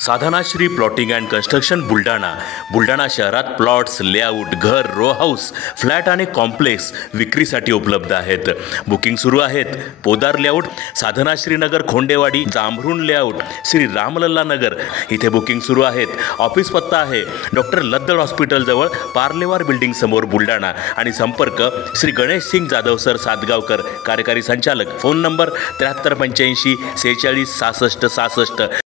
Sadhanashri plotting and construction Buldhana शहरात plots, layout, घर, row house, flat आणि कॉम्प्लेक्स विक्रीसाठी उपलब्ध आहेत. बुकिंग सुरू आहेत. पोदार लेआउट, साधनाश्री नगर खोंडेवाडी, जांभरुण लेआउट, श्री रामलल्ला नगर इथे बुकिंग सुरू आहेत. ऑफिस पत्ता आहे डॉक्टर लद्दड हॉस्पिटल जवळ, पार्लेवार बिल्डिंग समोर, बुलढाणा. आणि संपर्क श्री गणेश सिंग जाधव सर सातगावकर, कार्यकारी संचालक. Phone number 7385 46 66 66.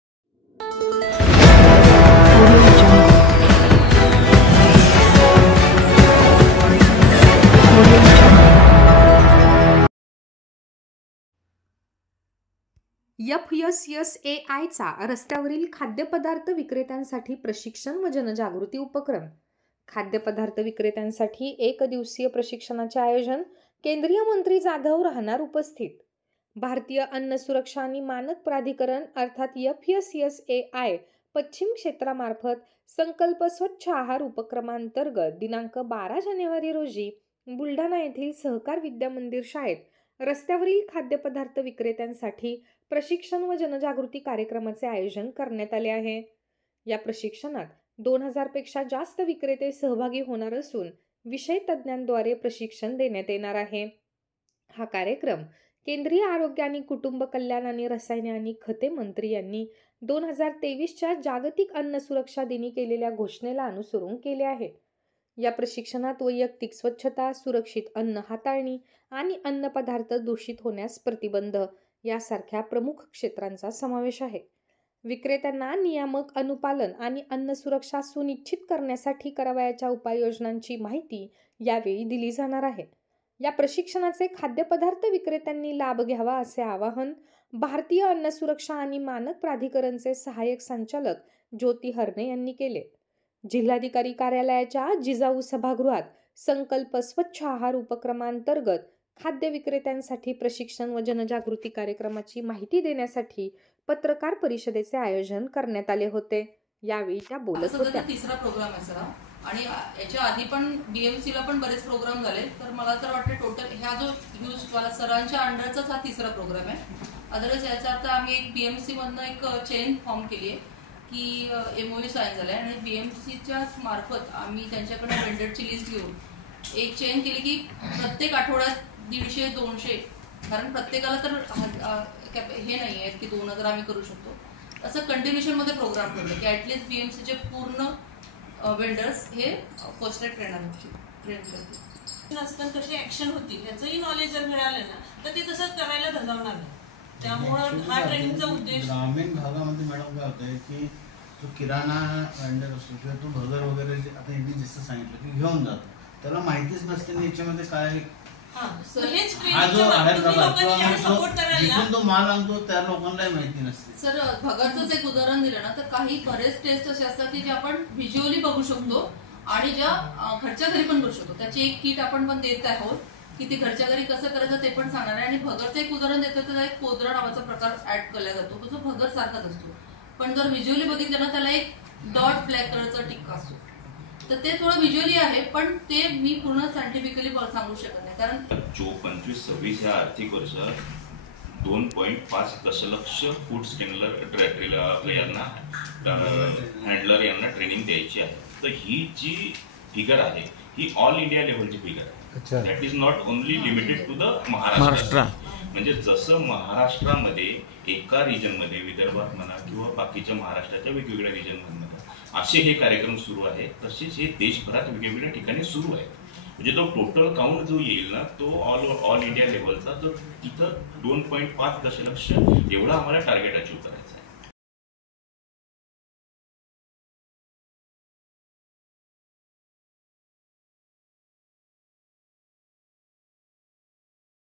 FSSAIचा रस्त्यावरील खाद्यपदार्थ विक्रेत्यांसाठी प्रशिक्षण व जनजागृती उपक्रम. खाद्यपदार्थ विक्रेत्यांसाठी 1 दिवसीय प्रशिक्षणाचे आयोजन. केंद्रीय मंत्री जाधव राहणार उपस्थित. भारतीय अन्न सुरक्षा आणि मानक प्राधिकरण अर्थात FSSAI पश्चिम क्षेत्रामार्फत संकल्प स्वच्छ आहार उपक्रमांतर्गत दिनांक 12 जानेवारी रोजी बुलढाणा येथील सहकार विद्या मंदिर शाळेत रस्त्यावरील खाद्यपदार्थ विक्रेत्यांसाठी प्रशिक्षण व जनजागृती कार्यक्रमाचे आयोजन करण्यात आले आहे. या प्रशिक्षणात 2000 पेक्षा जास्त विक्रेते सहभागी होणार असून विषय तज्ज्ञांद्वारे प्रशिक्षण देण्यात येणार आहे. हा कार्यक्रम केंद्रीय आरोग्य आणि कुटुंब कल्याण आणि रसायने आणि खते मंत्री यांनी 2023च्या जागतिक अन्न सुरक्षा दिनी केलेल्या घोषणेला अनुसरून केले आहे. या प्रशिक्षणात वैयक्तिक स्वच्छता, सुरक्षित अन्न हाताळणी आणि अन्न पदार्थ दूषित होण्यास प्रतिबंध यासारख्या प्रमुख क्षेत्रांचा समावेश आहे. विक्रेत्यांना नियामक अनुपालन आणि अन्न सुरक्षा सुनिश्चित करण्यासाठी करावयाच्या उपाययोजनांची माहिती यावेळी दिली जाणार आहे. या प्रशिक्षणाचे खाद्यपदार्थ विक्रेत्यांनी लाभ घ्यावा असे आवाहन भारतीय अन्न सुरक्षा आणि मानक प्राधिकरणचे सहाय्यक संचालक ज्योती हरणे यांनी केले. जिल्हाधिकारी कार्यालयाच्या जिजाऊ सभागृहात संकल्प स्वच्छ आहार उपक्रमांतर्गत खाद्य विक्रेत्यांसाठी प्रशिक्षण व जनजागृती कार्यक्रमाची माहिती देण्यासाठी पत्रकार परिषदेचे आयोजन करण्यात आले होते. यावेळी त्या बोलत होत्या. तिसरा प्रोग्राम आहे सर, आणि याच्या आधी पण BMC ला पण बरेच प्रोग्राम झाले. तर मला तर वाटतं टोटल ह्या जो यूज वाला सरांच्या अंडरचाच हा तिसरा प्रोग्राम आहे. अदरवाईज याचा अर्थ आम्ही एक BMC मधनं एक चेन फॉर्म केली आहे की MOU साईन झालाय आणि BMCच्या मार्फत आम्ही त्यांच्याकडे वेंडरची लिस्ट घेऊन एक चेन केली की प्रत्येक आठवड्यात 150-200, कारण प्रत्येकाला तर हे नाही आहे की 2000 आम्ही करू शकतो. असं कंटिन्युएशन मध्ये प्रोग्राम ठेवलं की ऍटलीस्ट BMCचे पूर्ण वेंडर्स हे फर्स्ट एड ट्रेन करतील. नसतं कशी ऍक्शन होतील याचंही नॉलेज जर मिळालं ना तर ते तसं करायला धजावणार नाही. त्यामुळे हा ट्रेनिंगचा उद्देश ग्रामीण भागामध्ये मॅडम काय होतंय की जो किराणा वेंडर असतो किंवा तो भगर वगैरे आता यांनी जसं सांगितलं की घेऊन जातो, त्याला माहितीच नसते याच्यामध्ये काय हा जो आहे जिथून तो माल आणतो त्या लोकांना माहिती नसते. सर भगरचंच एक उदाहरण दिलं ना तर काही बरेच टेस्ट असे असतात की जे आपण व्हिज्युअली बघू शकतो आणि ज्या घरच्या घरी पण करू शकतो. त्याची एक किट आपण पण देत आहोत की ती घरच्या घरी कसं करायचं ते पण सांगणार आहे. आणि भगरचं एक उदाहरण देतो तर एक कोदरा नावाचा प्रकार ऍड केला जातो जो भगर सारखाच असतो, पण जर व्हिज्युअली बघितलं ना त्याला एक डॉट ब्लॅक कलरचा टिक्का असतो. तर ते थोडं व्हिज्युअली आहे, पण ते मी पूर्ण सायंटिफिकली सांगू शकत नाही. कारण जो 25-26 या आर्थिक वर्षात 2.5 दशलक्ष फूड हँडलर यांना ट्रेनिंग द्यायची आहे. तर ही जी फिगर आहे ही ऑल इंडिया लेव्हलची फिगर आहे. That is not only limited to the Maharashtra. म्हणजे जसं महाराष्ट्रामध्ये एका रिजनमध्ये विदर्भात म्हणा किंवा बाकीच्या महाराष्ट्राच्या वेगवेगळ्या रिजनमध्ये असे हे कार्यक्रम सुरू आहेत, तसेच हे देशभरात वेगवेगळ्या ठिकाणी सुरू आहेत. म्हणजे तो टोटल काउंट जो येईल ना तो ऑल इंडिया लेवलचा, तर तिथं 2.5 दशलक्ष एवढा आम्हाला टार्गेट अचीव्ह करायचा आहे.